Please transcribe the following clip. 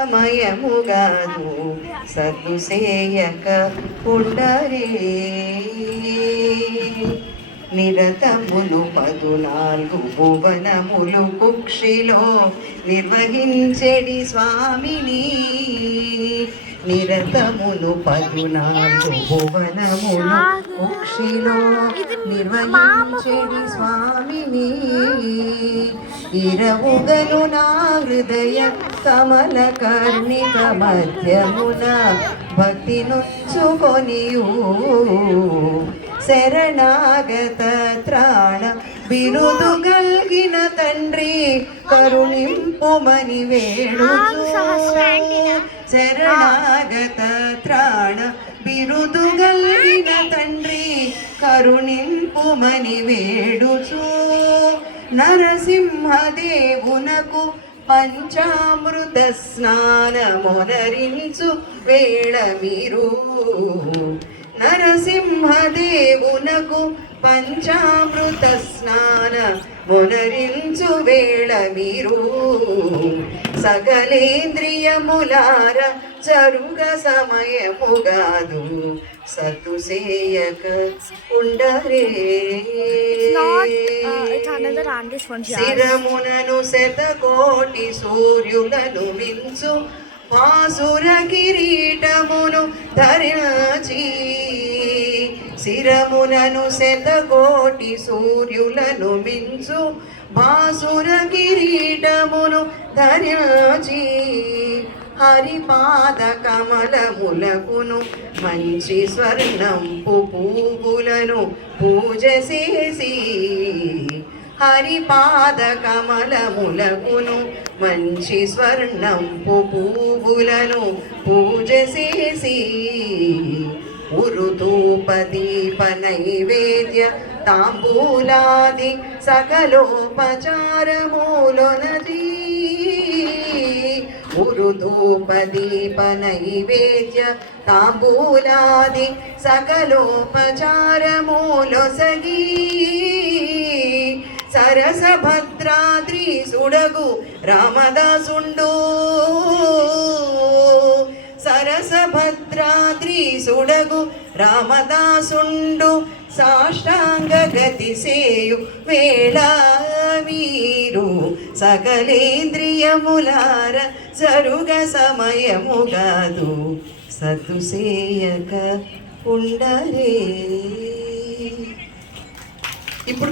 సమయముగాదు సద్దు సేయక ఉండరే నిరతములు 14 భువనములు కుక్షిలో నిర్వహించెడి స్వామిని నిరతములు 14 భువనములు కుక్షిలో నిర్వహించెడి స్వామిని ఇరవుగను నా హృదయ కమల కర్ణిక మధ్యమున భక్తి నుంచుకొనియు శరణాగత త్రాణ బిరుదు గల్గిన తండ్రి కరుణింపుమని వేడుచు శరణాగత త్రాణ బిరుదు గల్గిన తండ్రి కరుణింపుమని వేడుచు నరసింహదేవునకు పంచామృత స్నానమొనరించు వేళ మీరు నరసింహదేవునకు పంచామృత స్నానమొనరించు వేళ మీరు సకలేంద్రియములార జరుగ సమయముగాదు సత్తు సేయక ఉండరే శిరమునను శతకోటి సూర్యులను మించు భాసుర కిరీటమును ధరించి శిరమునను శతకోటి సూర్యులను మించు భాసుర కిరీటమును ధరించి హరిపాద కమలములకును మంచి స్వర్ణంపు పువ్వులను పూజ చేసి హరిపాద కమలములకును మంచి స్వర్ణంపు పువ్వులను పూజ చేసి ఉరుధూపదీప నైవేద్య తాంబూలాది సకలోపచారమూలొనది ఉరుధూపదీప నైవేద్య తాంబూలాది సకలోపచారమూలొసగి సరస భద్రాద్రి సుడగు రామదాసుండు సరస భద్రాద్రి సుడగు రామదాసుండు సాష్టాంగ గతి సేయు వేళ మీరు సకలేంద్రియములార జరుగ సమయముగాదు సత్తు సేయక ఉండరే. ఇప్పుడు